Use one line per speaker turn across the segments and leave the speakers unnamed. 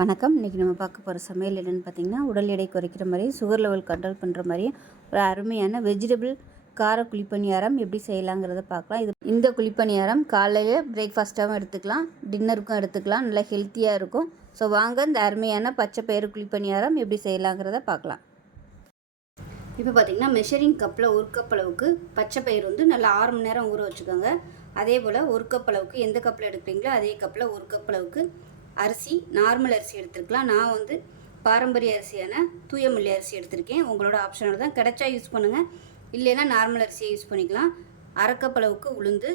வணக்கம். இன்றைக்கி நம்ம பார்க்க போகிற சமையல் என்னென்னு பார்த்தீங்கன்னா உடல் எடை குறைக்கிற மாதிரி சுகர் லெவல் கண்ட்ரோல் பண்ணுற மாதிரி ஒரு அருமையான வெஜிடபிள் கார குழிப்பணியாரம் எப்படி செய்யலாங்கிறத பார்க்கலாம். இது இந்த குழிப்பணியாரம் காலையில் பிரேக்ஃபாஸ்ட்டாகவும் எடுத்துக்கலாம் டின்னருக்கும் எடுத்துக்கலாம் நல்லா ஹெல்த்தியாக இருக்கும். ஸோ வாங்க இந்த அருமையான பச்சை பயிறு குழிப்பணியாரம் எப்படி செய்யலாங்கிறத பார்க்கலாம். இப்போ பார்த்தீங்கன்னா மெஷரிங் கப்பில் ஒரு கப் அளவுக்கு பச்சை பயிர் வந்து நல்லா ஆறு மணி நேரம் ஊற வச்சுக்கோங்க. அதே போல் ஒரு கப் அளவுக்கு எந்த கப்பில் எடுக்கிறீங்களோ அதே கப்பில் ஒரு கப் அளவுக்கு அரிசி நார்மல் அரிசி எடுத்துருக்கலாம். நான் வந்து பாரம்பரிய அரிசியான தூயமல்லி அரிசி எடுத்திருக்கேன். உங்களோட ஆப்ஷனோட தான் கிடைச்சா யூஸ் பண்ணுங்கள் இல்லைன்னா நார்மல் அரிசியை யூஸ் பண்ணிக்கலாம். அரக்கப்பளவுக்கு உளுந்து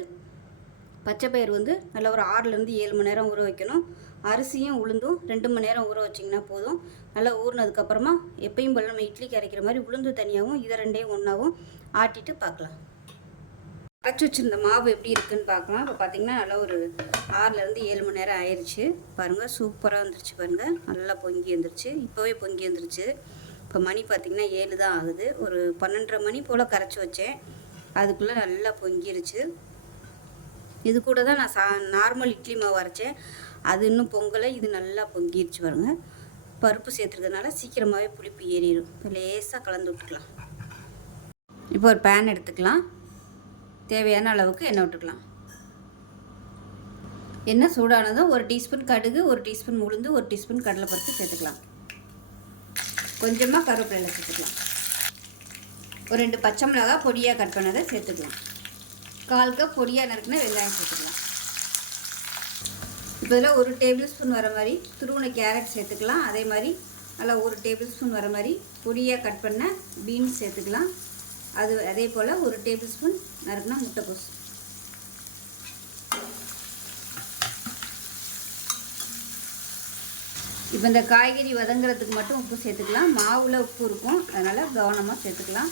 பச்சை பயிர் வந்து நல்லா ஒரு ஆறுலேருந்து ஏழு மணி நேரம் ஊற வைக்கணும். அரிசியும் உளுந்தும் ரெண்டு மணி நேரம் ஊற வச்சிங்கன்னா போதும். நல்லா ஊறினதுக்கப்புறமா எப்பயும் போல் நம்ம இட்லிக்கு அரைக்கிற மாதிரி உளுந்து தனியாகவும் இதை ரெண்டையும் ஒன்றாவும் ஆட்டிட்டு பார்க்கலாம். அரைச்சி வச்சுருந்த மாவு எப்படி இருக்குன்னு பார்க்கலாம். இப்போ பார்த்தீங்கன்னா நல்லா ஒரு ஆறுலேருந்து ஏழு மணி நேரம் ஆயிடுச்சு பாருங்கள் சூப்பராக வந்துருச்சு பாருங்கள் நல்லா பொங்கி வந்துருச்சு. இப்போவே பொங்கி வந்துருச்சு. இப்போ மணி பார்த்திங்கன்னா ஏழு தான் ஆகுது. ஒரு பன்னெண்டரை மணி போல் கரைச்சி வச்சேன். அதுக்குள்ளே நல்லா பொங்கிருச்சு. இது கூட தான் நான் சா நார்மல் இட்லி மாவு அரைச்சேன். அது இன்னும் பொங்கலை இது நல்லா பொங்கிருச்சு பாருங்க. பருப்பு சேர்த்துருக்கறதுனால சீக்கிரமாகவே புளிப்பு ஏறிடும் இப்போ லேசாக கலந்து விட்டுக்கலாம். இப்போ ஒரு பேன் எடுத்துக்கலாம். தேவையான அளவுக்கு எண்ணெய் விட்டுக்கலாம். எண்ணெய் சூடானதும் ஒரு டீஸ்பூன் கடுகு ஒரு டீஸ்பூன் உளுந்து ஒரு டீஸ்பூன் கடலைப்பருப்பு சேர்த்துக்கலாம். கொஞ்சமாக கருவேப்பிலை சேர்த்துக்கலாம். ஒரு ரெண்டு பச்சை மிளகாய் பொடியாக கட் பண்ணதை சேர்த்துக்கலாம். கால் கப் பொடியாக நறுக்கின வெங்காயம் சேர்த்துக்கலாம். இப்போ இதில் ஒரு டேபிள் ஸ்பூன் வர மாதிரி துருவனை கேரட் சேர்த்துக்கலாம். அதே மாதிரி நல்லா ஒரு டேபிள் ஸ்பூன் வர மாதிரி பொடியாக கட் பண்ண பீன்ஸ் சேர்த்துக்கலாம். அது அதே போல் ஒரு டேபிள் ஸ்பூன் நறுக்குனா முட்டைக்கோஸ். இப்போ இந்த காய்கறி வதங்குறதுக்கு மட்டும் உப்பு சேர்த்துக்கலாம். மாவில் உப்பு இருக்கும். அதனால் கவனமாக சேர்த்துக்கலாம்.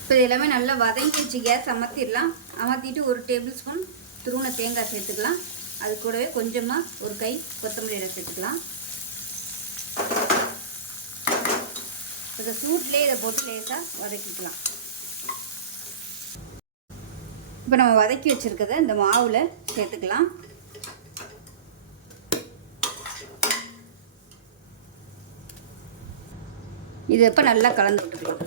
இப்போ இது எல்லாமே நல்லா வதங்கிடுச்சு கேஸ் அமர்த்திடலாம். அமர்த்திட்டு ஒரு டேபிள் ஸ்பூன் துருவன தேங்காய் சேர்த்துக்கலாம். அது கூடவே கொஞ்சமாக ஒரு கை கொத்தமல்லி சேர்த்துக்கலாம். இந்த சூட்லேயே இதை போட்டு லேசாக வதக்கிக்கலாம். இப்போ நம்ம வதக்கி வச்சுருக்கத இந்த மாவில் சேர்த்துக்கலாம். இது இப்போ நல்லா கலந்து விட்டுக்கலாம்.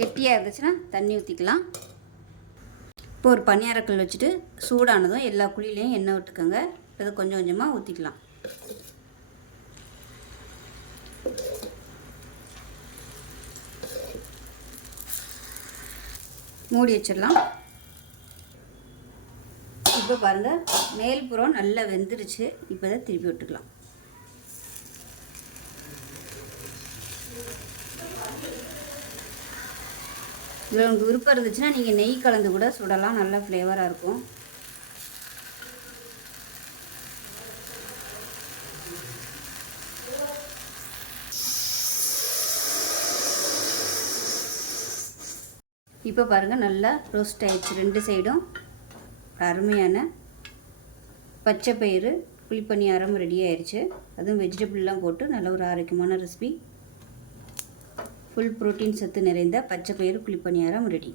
கெட்டியாக இருந்துச்சுன்னா தண்ணி ஊற்றிக்கலாம் இப்போ ஒரு பனியாரக்கல் வச்சுட்டு சூடானதும் எல்லா குழியிலையும் எண்ணெய் விட்டுக்கோங்க. அதை கொஞ்சம் கொஞ்சமாக ஊற்றிக்கலாம் மூடி வச்சிடலாம். இப்போ பாருங்கள் மேல்புறம் நல்லா வெந்துருச்சு. இப்போ தான் திருப்பி விட்டுக்கலாம். இதில் உங்களுக்கு விருப்பம் இருந்துச்சுன்னா நீங்கள் நெய் கலந்து கூட சுடலாம். நல்லா ஃப்ளேவராக இருக்கும். இப்போ பாருங்கள் நல்லா ரோஸ்ட் ஆயிடுச்சு. ரெண்டு சைடும் அருமையான பச்சை பயிறு புளிப்பணியாரம் ரெடி ஆயிடுச்சு அதுவும் வெஜிடபிள்லாம் போட்டு நல்ல ஒரு ஆரோக்கியமான ரெசிபி ஃபுல் ப்ரோட்டீன் சத்து நிறைந்த பச்சை பயிறு புளிப்பணியாரம் ரெடி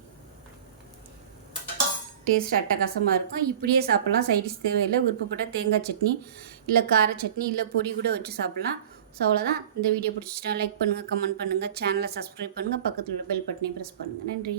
டேஸ்ட் அட்டகாசமாக இருக்கும். இப்படியே சாப்பிட்லாம். சைடிஷ் தேவையில்லை. விருப்பப்பட்ட தேங்காய் சட்னி இல்லை கார சட்னி இல்லை பொடி கூட வச்சு சாப்பிட்லாம். ஸோ அவ்வளோதான் இந்த வீடியோ பிடிச்சிட்டா லைக் பண்ணுங்கள் கமெண்ட் பண்ணுங்கள் சேனலை சப்ஸ்கிரைப் பண்ணுங்கள் பக்கத்தில் உள்ள பெல் பட்டனை ப்ரெஸ் பண்ணுங்கள் நன்றி.